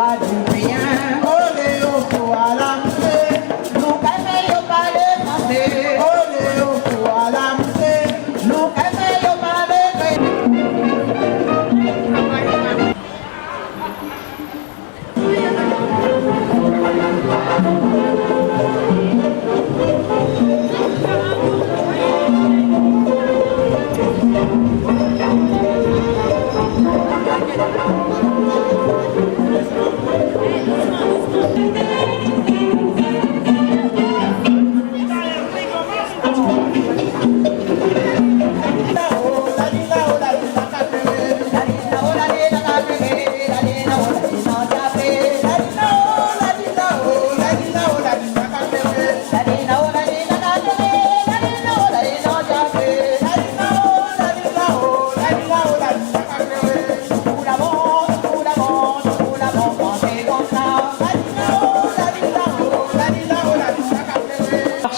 roi du bien. Olé au fou à la mousée, nous qu'aimons au palais français. Olé au fou à la mousée, nous qu'aimons au palais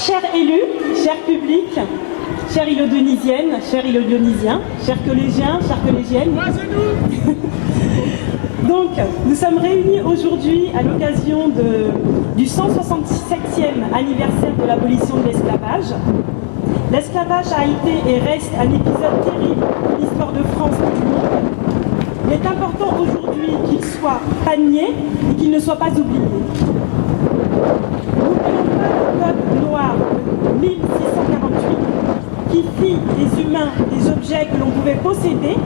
Chers élus, chers publics, chères Île-Dionysiennes, chers Île-Dionysiens, chers collégiens, chères collégiennes. Donc, nous sommes réunis aujourd'hui à l'occasion du 167e anniversaire de l'abolition de l'esclavage. L'esclavage a été et reste un épisode terrible de l'histoire de France et du monde. Il est important aujourd'hui qu'il soit pas nié et qu'il ne soit pas oublié. N'oublions pas le code noir de 1648 qui fit des humains des objets que l'on pouvait posséder,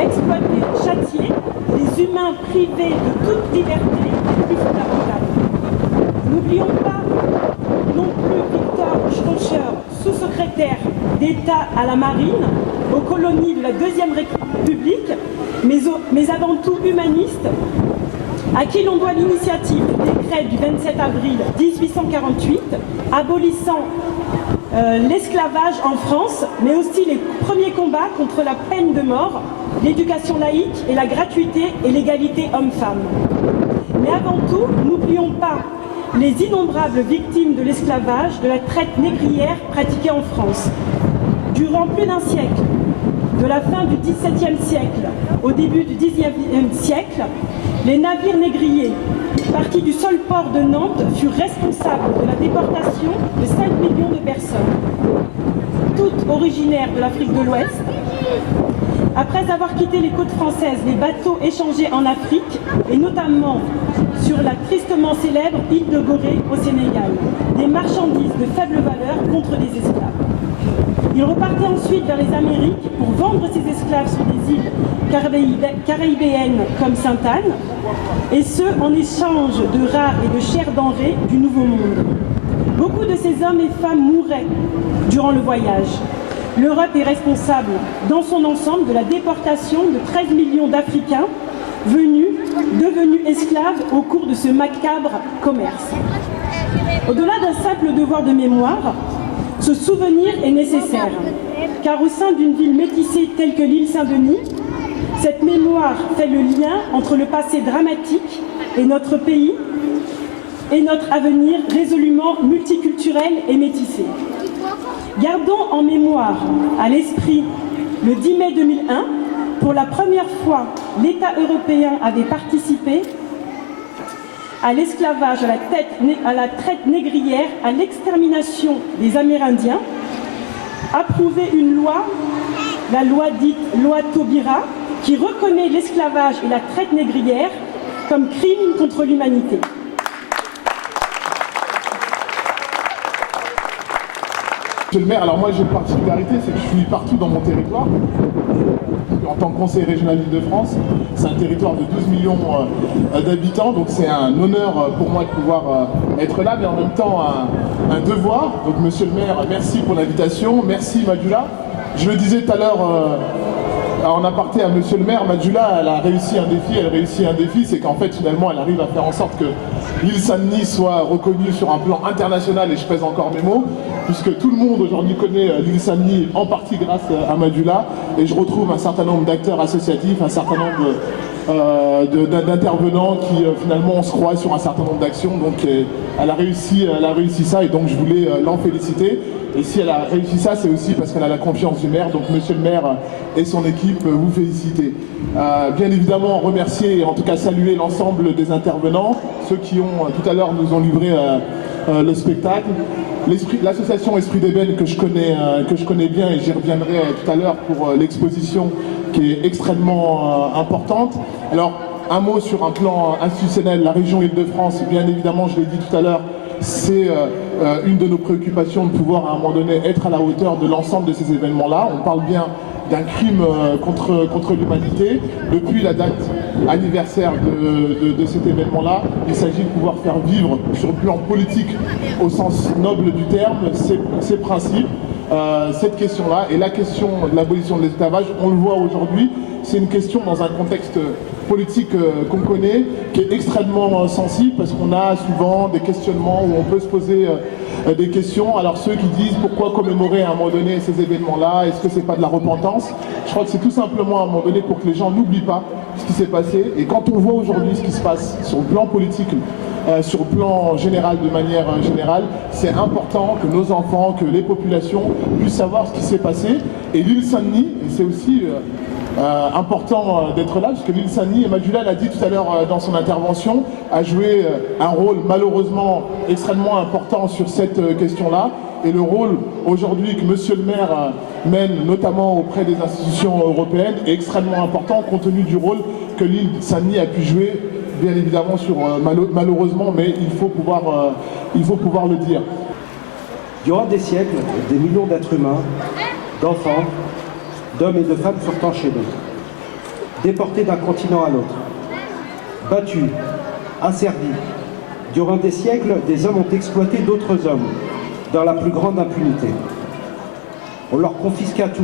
exploiter, châtier, des humains privés de toute liberté et plus fondamentale. N'oublions pas non plus Victor Schroeder, sous-secrétaire d'État à la Marine, aux colonies de la Deuxième République, mais avant tout humaniste, à qui l'on doit l'initiative du décret du 27 avril 1848, abolissant l'esclavage en France, mais aussi les premiers combats contre la peine de mort, l'éducation laïque et la gratuité et l'égalité homme-femme. Mais avant tout, n'oublions pas les innombrables victimes de l'esclavage, de la traite négrière pratiquée en France. Durant plus d'un siècle, de la fin du XVIIe siècle au début du XIXe siècle, les navires négriers, partis du seul port de Nantes, furent responsables de la déportation de 5 millions de personnes, toutes originaires de l'Afrique de l'Ouest. Après avoir quitté les côtes françaises, les bateaux échangés en Afrique, et notamment sur la tristement célèbre île de Gorée au Sénégal, des marchandises de faible valeur contre des esclaves. Ils repartaient ensuite vers les Amériques pour vendre ces esclaves sur des îles caribéennes comme Sainte-Anne, et ce en échange de rares et de chères denrées du Nouveau Monde. Beaucoup de ces hommes et femmes mouraient durant le voyage. L'Europe est responsable dans son ensemble de la déportation de 13 millions d'Africains devenus esclaves au cours de ce macabre commerce. Au-delà d'un simple devoir de mémoire, ce souvenir est nécessaire, car au sein d'une ville métissée telle que l'île Saint-Denis, cette mémoire fait le lien entre le passé dramatique et notre pays et notre avenir résolument multiculturel et métissé. Gardons en mémoire, à l'esprit, le 10 mai 2001, pour la première fois, l'État européen avait participé à l'esclavage, à la traite négrière, à l'extermination des Amérindiens, approuvé une loi, la loi dite loi Taubira, qui reconnaît l'esclavage et la traite négrière comme crime contre l'humanité. Monsieur le maire, alors moi j'ai une particularité, c'est que je suis partout dans mon territoire. En tant que conseiller régional d'Île-de-France, c'est un territoire de 12 millions d'habitants, donc c'est un honneur pour moi de pouvoir être là, mais en même temps un devoir. Donc monsieur le maire, merci pour l'invitation, merci Madjula. Je le disais tout à l'heure en aparté à monsieur le maire, Madjula, elle réussit un défi, c'est qu'en fait finalement elle arrive à faire en sorte que l'île Saint-Denis soit reconnue sur un plan international, et je pèse encore mes mots, puisque tout le monde aujourd'hui connaît l'île Saint-Denis en partie grâce à Madjula, et je retrouve un certain nombre d'acteurs associatifs, un certain nombre d'intervenants qui finalement on se croise sur un certain nombre d'actions. Donc elle a réussi ça et donc je voulais l'en féliciter. Et si elle a réussi ça, c'est aussi parce qu'elle a la confiance du maire. Donc monsieur le maire et son équipe, vous félicitez. Bien évidemment remercier et en tout cas saluer l'ensemble des intervenants, ceux qui ont tout à l'heure nous ont livré le spectacle. L'association Esprit d'Ébène que je connais bien et j'y reviendrai tout à l'heure pour l'exposition qui est extrêmement importante. Alors un mot sur un plan institutionnel, la région Île-de-France, bien évidemment je l'ai dit tout à l'heure, c'est une de nos préoccupations de pouvoir à un moment donné être à la hauteur de l'ensemble de ces événements-là. On parle bien d'un crime contre l'humanité. Depuis la date anniversaire de cet événement-là, il s'agit de pouvoir faire vivre sur le plan politique, au sens noble du terme, ces principes, cette question-là. Et la question de l'abolition de l'esclavage, on le voit aujourd'hui, c'est une question dans un contexte politique qu'on connaît, qui est extrêmement sensible, parce qu'on a souvent des questionnements où on peut se poser des questions. Alors ceux qui disent pourquoi commémorer à un moment donné ces événements-là, est-ce que c'est pas de la repentance? Je crois que c'est tout simplement à un moment donné pour que les gens n'oublient pas ce qui s'est passé. Et quand on voit aujourd'hui ce qui se passe sur le plan politique, sur le plan général, de manière générale, c'est important que nos enfants, que les populations puissent savoir ce qui s'est passé. Et l'île Saint-Denis, et c'est aussi important d'être là, parce que l'île Saint-Denis, et Majula l'a dit tout à l'heure dans son intervention, a joué un rôle malheureusement extrêmement important sur cette question-là. Et le rôle aujourd'hui que monsieur le maire mène, notamment auprès des institutions européennes, est extrêmement important compte tenu du rôle que l'île Saint-Denis a pu jouer, bien évidemment, malheureusement, mais il faut pouvoir le dire. Durant des siècles, des millions d'êtres humains, d'enfants, d'hommes et de femmes furent enchaînés, déportés d'un continent à l'autre, battus, asservis. Durant des siècles, des hommes ont exploité d'autres hommes dans la plus grande impunité. On leur confisqua tout,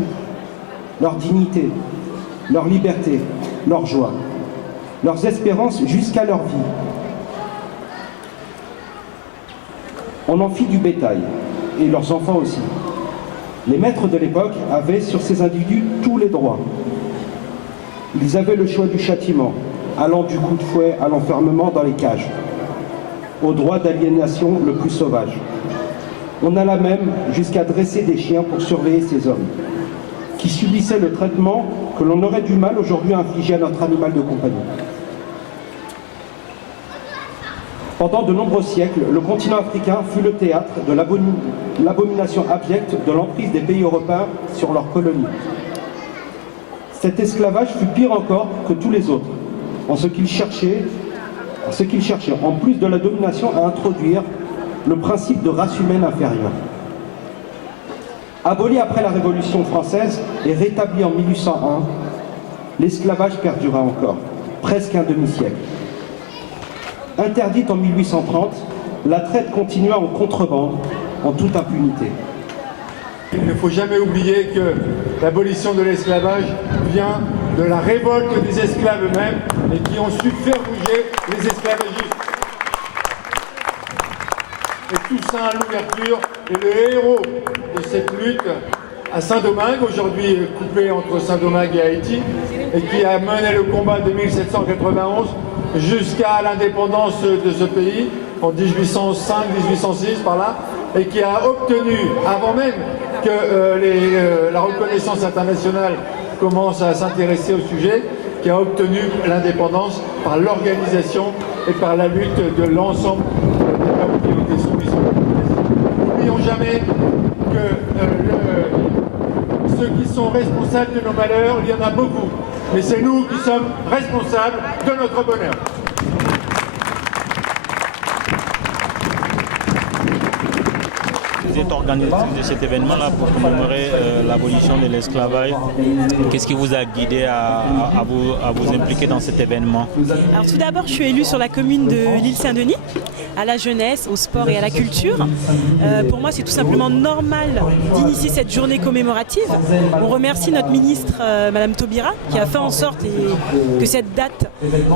leur dignité, leur liberté, leur joie, leurs espérances jusqu'à leur vie. On en fit du bétail, et leurs enfants aussi. Les maîtres de l'époque avaient sur ces individus tous les droits. Ils avaient le choix du châtiment, allant du coup de fouet à l'enfermement dans les cages, au droit d'aliénation le plus sauvage. On alla même jusqu'à dresser des chiens pour surveiller ces hommes, qui subissaient le traitement que l'on aurait du mal aujourd'hui à infliger à notre animal de compagnie. Pendant de nombreux siècles, le continent africain fut le théâtre de l'abomination abjecte de l'emprise des pays européens sur leurs colonies. Cet esclavage fut pire encore que tous les autres, en ce qu'il cherchait, en plus de la domination, à introduire le principe de race humaine inférieure. Aboli après la Révolution française et rétabli en 1801, l'esclavage perdura encore, presque un demi-siècle. Interdite en 1830, la traite continua en contrebande, en toute impunité. Il ne faut jamais oublier que l'abolition de l'esclavage vient de la révolte des esclaves eux-mêmes et qui ont su faire bouger les esclavagistes. Et Toussaint Louverture est le héros de cette lutte à Saint-Domingue, aujourd'hui coupé entre Saint-Domingue et Haïti, et qui a mené le combat de 1791 jusqu'à l'indépendance de ce pays, en 1805-1806 par là, et qui a obtenu, avant même que la reconnaissance internationale commence à s'intéresser au sujet, qui a obtenu l'indépendance par l'organisation et par la lutte de l'ensemble des peuples qui étaient soumis. N'oublions jamais que ceux qui sont responsables de nos malheurs, il y en a beaucoup, mais c'est nous qui sommes responsables de notre bonheur. Vous êtes organisateur de cet événement-là pour commémorer l'abolition de l'esclavage. Qu'est-ce qui vous a guidé à vous impliquer dans cet événement? Alors tout d'abord, je suis élue sur la commune de l'île Saint-Denis, à la jeunesse, au sport et à la culture. Pour moi, c'est tout simplement normal d'initier cette journée commémorative. On remercie notre ministre, Madame Taubira, qui a fait en sorte que cette date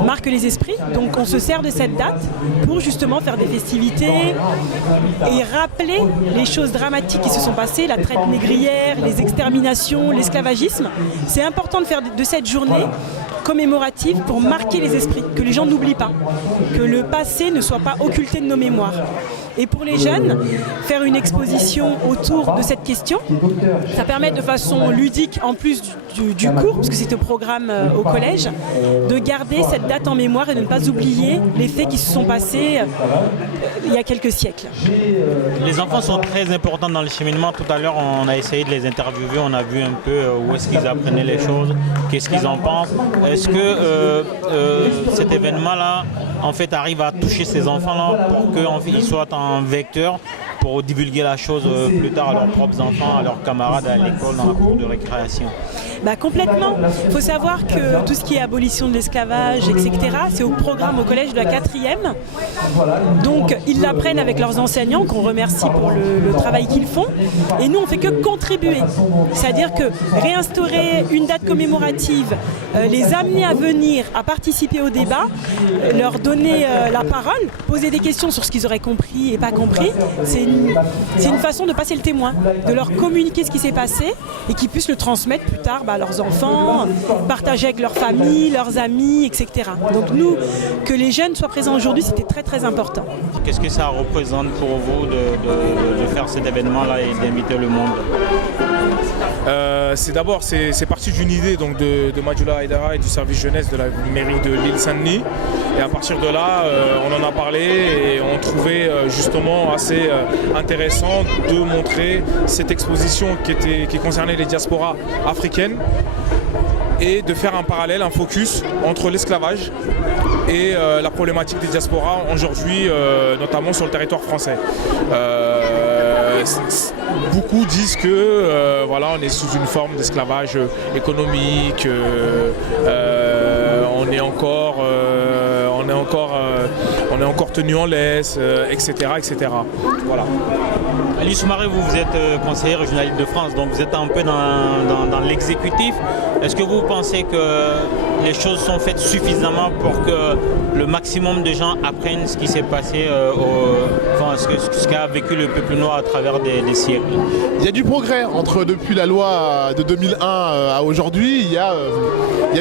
marque les esprits. Donc on se sert de cette date pour justement faire des festivités et rappeler les choses dramatiques qui se sont passées, la traite négrière, les exterminations, l'esclavagisme. C'est important de faire de cette journée commémorative pour marquer les esprits, que les gens n'oublient pas, que le passé ne soit pas occulté de nos mémoires. Et pour les jeunes, faire une exposition autour de cette question, ça permet de façon ludique, en plus du cours, parce que c'est au programme au collège, de garder cette date en mémoire et de ne pas oublier les faits qui se sont passés il y a quelques siècles. Les enfants sont très importants dans le cheminement. Tout à l'heure, on a essayé de les interviewer, on a vu un peu où est-ce qu'ils apprenaient les choses, qu'est-ce qu'ils en pensent. Est-ce que cet événement-là, en fait, arrive à toucher ces enfants-là pour qu'ils soient un vecteur pour divulguer la chose plus tard à leurs propres enfants, à leurs camarades à l'école, dans la cour de récréation? Complètement. Il faut savoir que tout ce qui est abolition de l'esclavage, etc., c'est au programme au collège de la 4e. Donc, ils l'apprennent avec leurs enseignants, qu'on remercie pour le travail qu'ils font. Et nous, on ne fait que contribuer. C'est-à-dire que réinstaurer une date commémorative, les amener à venir, à participer au débat, leur donner la parole, poser des questions sur ce qu'ils auraient compris et pas compris, c'est une façon de passer le témoin, de leur communiquer ce qui s'est passé et qu'ils puissent le transmettre plus tard à leurs enfants, partager avec leur famille, leurs amis, etc. Donc nous, que les jeunes soient présents aujourd'hui, c'était très très important. Qu'est-ce que ça représente pour vous de faire cet événement-là et d'inviter le monde? C'est parti d'une idée donc de Madjoula Haïdara et du service jeunesse de la mairie de l'île Saint-Denis. Et à partir de là, on en a parlé et on trouvait justement assez intéressant de montrer cette exposition qui concernait les diasporas africaines et de faire un parallèle, un focus entre l'esclavage et la problématique des diasporas aujourd'hui, notamment sur le territoire français. Beaucoup disent que on est sous une forme d'esclavage économique, on est encore tenu en laisse, etc., etc. Voilà. Ali Soumaré, vous êtes conseiller régional d'Île-de-France, donc vous êtes un peu dans l'exécutif. Est-ce que vous pensez que les choses sont faites suffisamment pour que le maximum de gens apprennent ce qui s'est passé, ce qu'a vécu le peuple noir à travers des siècles? Il y a du progrès depuis la loi de 2001 à aujourd'hui. Il y a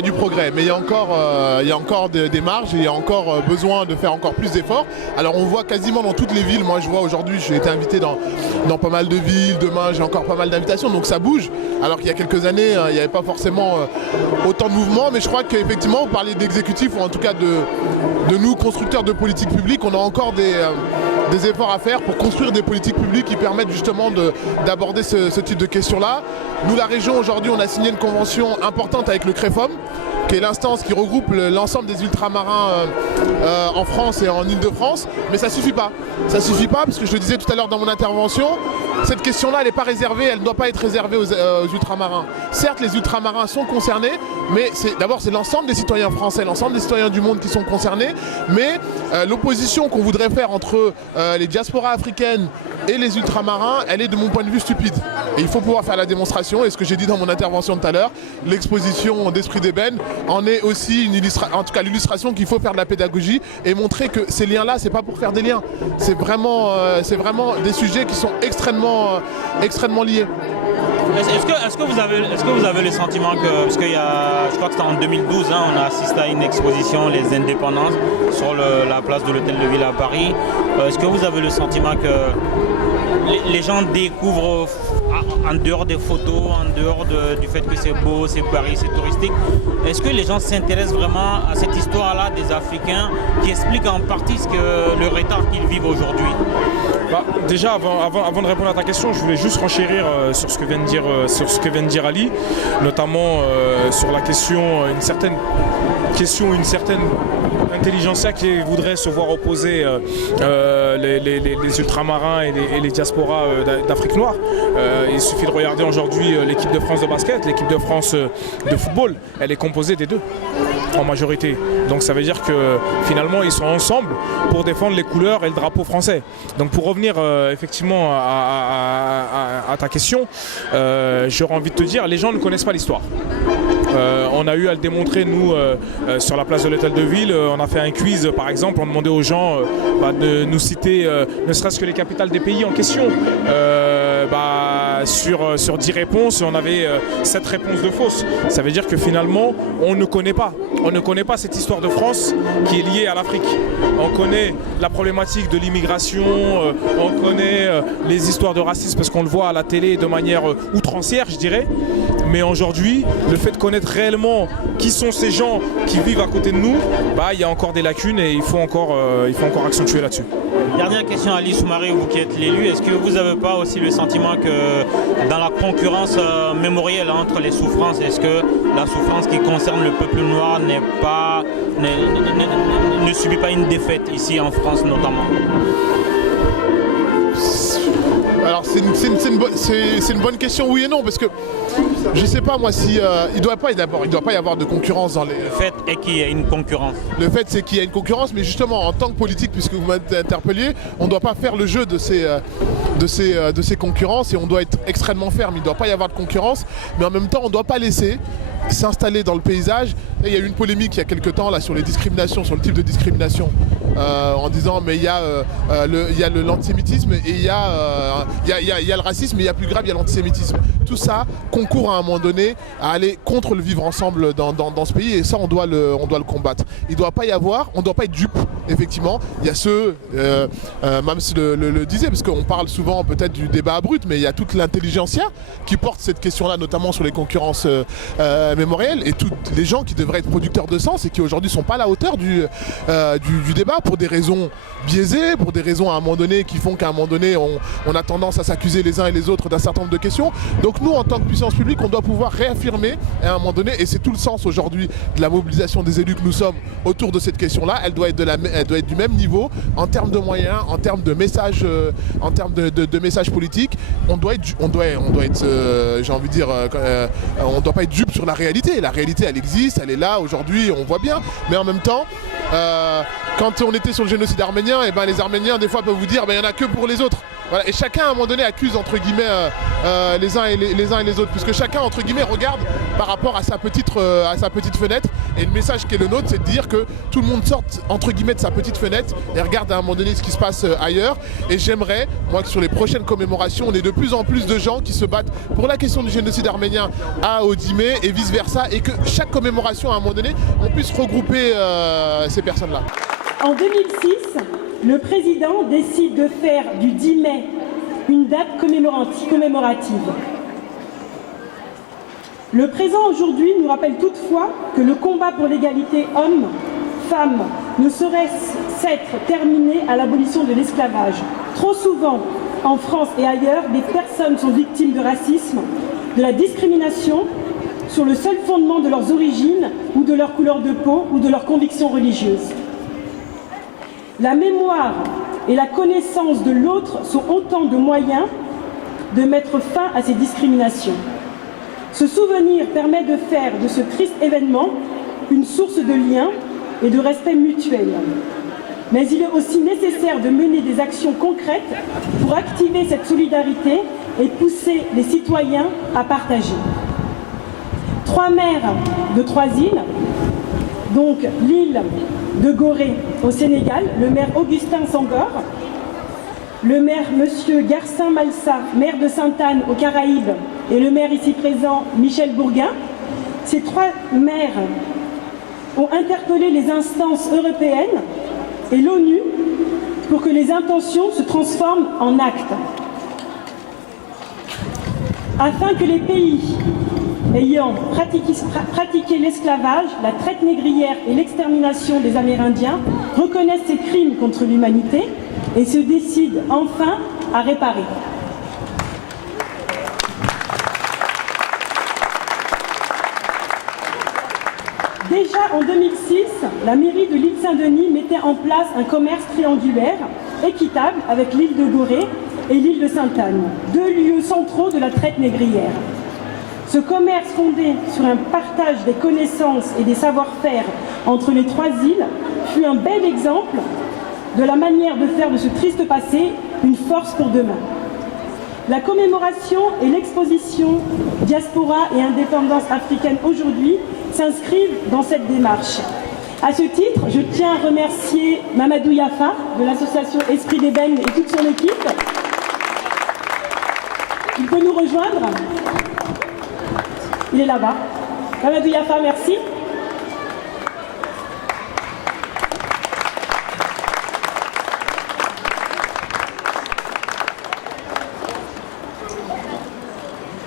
du progrès, mais il y a encore des marges et il y a encore besoin de faire encore plus d'efforts. Alors on voit quasiment dans toutes les villes. Moi je vois aujourd'hui, j'ai été invité dans pas mal de villes. Demain j'ai encore pas mal d'invitations, donc ça bouge. Alors qu'il y a quelques années, il n'y avait pas forcément autant de mouvements, mais je crois qu'effectivement, vous parlez d'exécutif ou en tout cas de nous constructeurs de politiques publiques, on a encore des efforts à faire pour construire des politiques publiques qui permettent justement d'aborder ce type de questions-là. Nous, la région, aujourd'hui, on a signé une convention importante avec le CREFOM, qui est l'instance qui regroupe l'ensemble des ultramarins en France et en Île-de-France, mais ça suffit pas. Ça suffit pas parce que je le disais tout à l'heure dans mon intervention, cette question-là, elle n'est pas réservée, elle ne doit pas être réservée aux ultramarins. Certes, les ultramarins sont concernés, mais d'abord c'est l'ensemble des citoyens français, l'ensemble des citoyens du monde qui sont concernés, mais l'opposition qu'on voudrait faire entre les diasporas africaines et les ultramarins, elle est de mon point de vue stupide. Et il faut pouvoir faire la démonstration, et ce que j'ai dit dans mon intervention tout à l'heure, l'exposition d'Esprit d'Ébène en est aussi l'illustration qu'il faut faire de la pédagogie et montrer que ces liens-là, c'est pas pour faire des liens, c'est vraiment des sujets qui sont extrêmement liés. Est-ce que vous avez le sentiment que, parce je crois que c'était en 2012, on a assisté à une exposition Les Indépendances sur la place de l'Hôtel de Ville à Paris. Est-ce que vous avez le sentiment que les gens découvrent en dehors des photos, en dehors du fait que c'est beau, c'est Paris, c'est touristique, est-ce que les gens s'intéressent vraiment à cette histoire-là des Africains qui explique en partie le retard qu'ils vivent aujourd'hui? Déjà, avant de répondre à ta question, je voulais juste renchérir sur ce que vient de dire Ali, notamment sur la question, une certaine intelligentsia qui voudrait se voir opposer les ultramarins et les diasporas d'Afrique noire. Il suffit de regarder aujourd'hui l'équipe de France de basket, l'équipe de France de football, elle est composée des deux en majorité. Donc ça veut dire que finalement ils sont ensemble pour défendre les couleurs et le drapeau français. Donc pour revenir effectivement à ta question, j'aurais envie de te dire, les gens ne connaissent pas l'histoire. On a eu à le démontrer, nous, sur la place de l'Hôtel de Ville. On a fait un quiz, par exemple, on demandait aux gens de nous citer ne serait-ce que les capitales des pays en question. sur 10 réponses, on avait 7 réponses de fausses. Ça veut dire que finalement, on ne connaît pas. On ne connaît pas cette histoire de France qui est liée à l'Afrique. On connaît la problématique de l'immigration, on connaît les histoires de racisme parce qu'on le voit à la télé de manière outrancière, je dirais. Mais aujourd'hui, le fait de connaître réellement qui sont ces gens qui vivent à côté de nous, il y a encore des lacunes et il faut encore accentuer là-dessus. Dernière question à Ali Soumaré, vous qui êtes l'élu, est-ce que vous n'avez pas aussi le sentiment que dans la concurrence mémorielle entre les souffrances, est-ce que la souffrance qui concerne le peuple noir ne subit pas une défaite ici en France notamment? Alors c'est une bonne question, oui et non, parce que je sais pas moi si il doit pas y avoir de concurrence dans les. Le fait est qu'il y a une concurrence. Le fait c'est qu'il y a une concurrence, mais justement en tant que politique, puisque vous m'avez interpellé, on ne doit pas faire le jeu de ces concurrences et on doit être extrêmement ferme. Il ne doit pas y avoir de concurrence, mais en même temps on ne doit pas laisser s'installer dans le paysage. Là, il y a eu une polémique il y a quelques temps là sur les discriminations, sur le type de discrimination, en disant mais il y a l'antisémitisme et il y a le racisme, mais il y a plus grave, il y a l'antisémitisme. Tout ça concourt à un moment donné à aller contre le vivre ensemble dans ce pays, et ça on doit le combattre. Il ne doit pas y avoir, on ne doit pas être dupe, effectivement. Il y a ceux, même si le disait, parce qu'on parle souvent peut-être du débat brut, mais il y a toute l'intelligentsia qui porte cette question-là, notamment sur les concurrences mémorielles, et tous les gens qui devraient être producteurs de sens et qui aujourd'hui ne sont pas à la hauteur du débat pour des raisons biaisées, pour des raisons à un moment donné qui font qu'à un moment donné on a tendance à s'accuser les uns et les autres d'un certain nombre de questions. Donc nous, en tant que puissance publique, on doit pouvoir réaffirmer à un moment donné, et c'est tout le sens aujourd'hui de la mobilisation des élus que nous sommes autour de cette question-là. Elle doit être du même niveau en termes de moyens, en termes de messages, en termes de messages politiques. On doit être, j'ai envie de dire, on ne doit pas être dupe sur la réalité. La réalité, elle existe, elle est là aujourd'hui, on voit bien. Mais en même temps, quand on était sur le génocide arménien, les Arméniens des fois peuvent vous dire il n'y en a que pour les autres. Voilà. Et chacun à un moment donné accuse entre guillemets les uns et les autres, puisque chacun entre guillemets regarde par rapport à sa petite fenêtre. Et le message qui est le nôtre, c'est de dire que tout le monde sorte entre guillemets de sa petite fenêtre et regarde à un moment donné ce qui se passe ailleurs. Et j'aimerais, moi, que sur les prochaines commémorations, on ait de plus en plus de gens qui se battent pour la question du génocide arménien à Odimé et vice versa, et que chaque commémoration à un moment donné, on puisse regrouper ces personnes-là. En 2006, le président décide de faire du 10 mai une date commémorative. Le présent aujourd'hui nous rappelle toutefois que le combat pour l'égalité homme-femme ne saurait s'être terminé à l'abolition de l'esclavage. Trop souvent, en France et ailleurs, des personnes sont victimes de racisme, de la discrimination, sur le seul fondement de leurs origines ou de leur couleur de peau ou de leurs convictions religieuses. La mémoire et la connaissance de l'autre sont autant de moyens de mettre fin à ces discriminations. Ce souvenir permet de faire de ce triste événement une source de lien et de respect mutuel. Mais il est aussi nécessaire de mener des actions concrètes pour activer cette solidarité et pousser les citoyens à partager. 3 maires de 3 îles, donc l'île de Gorée au Sénégal, le maire Augustin Senghor, le maire Monsieur Garcin Malsa, maire de Sainte-Anne aux Caraïbes, et le maire ici présent Michel Bourguin. Ces 3 maires ont interpellé les instances européennes et l'ONU pour que les intentions se transforment en actes. Afin que les pays ayant pratiqué l'esclavage, la traite négrière et l'extermination des Amérindiens reconnaissent ces crimes contre l'humanité et se décident enfin à réparer. Déjà en 2006, la mairie de l'île Saint-Denis mettait en place un commerce triangulaire, équitable, avec l'île de Gorée et l'île de Sainte-Anne, 2 lieux centraux de la traite négrière. Ce commerce fondé sur un partage des connaissances et des savoir-faire entre les 3 îles fut un bel exemple de la manière de faire de ce triste passé une force pour demain. La commémoration et l'exposition Diaspora et indépendance africaine aujourd'hui s'inscrivent dans cette démarche. À ce titre, je tiens à remercier Mamadou Yafa de l'association Esprit d'Ébène et toute son équipe. Il peut nous rejoindre? Il est là-bas. Mamadou Yafa, merci.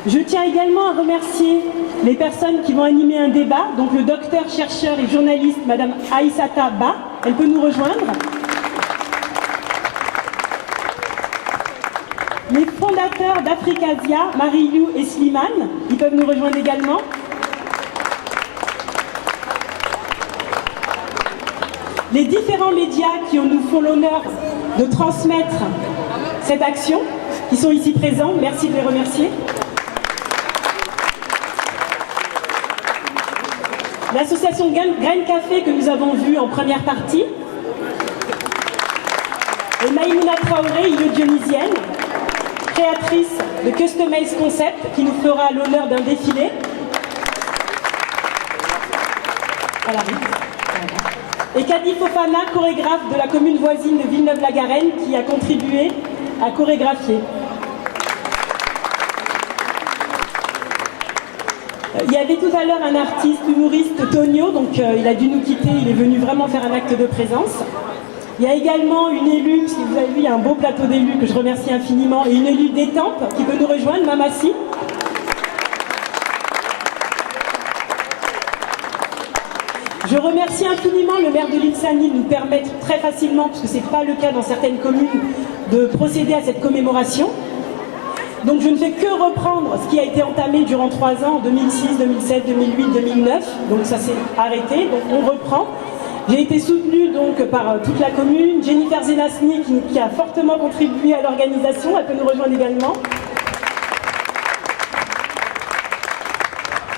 Je tiens également à remercier les personnes qui vont animer un débat, donc le docteur, chercheur et journaliste, Madame Aïssata Ba, elle peut nous rejoindre. Les fondateurs d'Africasia, Marie-Lou et Slimane, ils peuvent nous rejoindre également. Les différents médias qui nous font l'honneur de transmettre cette action, qui sont ici présents, merci de les remercier. L'association Grain Café que nous avons vue en première partie. Et Maïmouna Traoré, ilo-dionysienne, créatrice de Customize Concept, qui nous fera l'honneur d'un défilé. Voilà. Et Kadi Fofana, chorégraphe de la commune voisine de Villeneuve-la-Garenne, qui a contribué à chorégraphier. Il y avait tout à l'heure un artiste humoriste, Tonio, donc il a dû nous quitter, il est venu vraiment faire un acte de présence. Il y a également une élue, parce que vous avez vu, il y a un beau plateau d'élus que je remercie infiniment, et une élue d'Étampes qui peut nous rejoindre, Mamassi. Je remercie infiniment le maire de l'île Saint-Denis de nous permettre très facilement, parce que ce n'est pas le cas dans certaines communes, de procéder à cette commémoration. Donc je ne fais que reprendre ce qui a été entamé durant 3 ans, 2006, 2007, 2008, 2009. Donc ça s'est arrêté, donc on reprend. J'ai été soutenue donc par toute la commune. Jennifer Zenasny qui a fortement contribué à l'organisation, elle peut nous rejoindre également.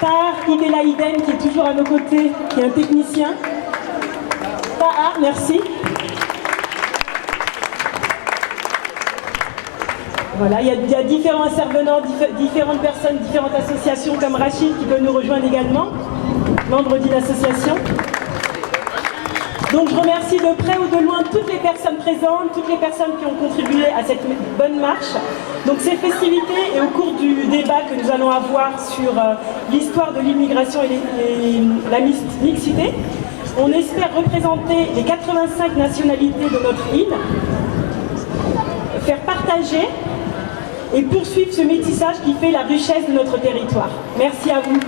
Tahar Ibela Iden qui est toujours à nos côtés, qui est un technicien. Tahar, merci. Voilà, il y a différents intervenants, différentes personnes, différentes associations comme Rachid qui peut nous rejoindre également, membre d'une association. Donc je remercie de près ou de loin toutes les personnes présentes, toutes les personnes qui ont contribué à cette bonne marche. Donc ces festivités et au cours du débat que nous allons avoir sur l'histoire de l'immigration et la mixité, on espère représenter les 85 nationalités de notre île, faire partager et poursuivre ce métissage qui fait la richesse de notre territoire. Merci à vous.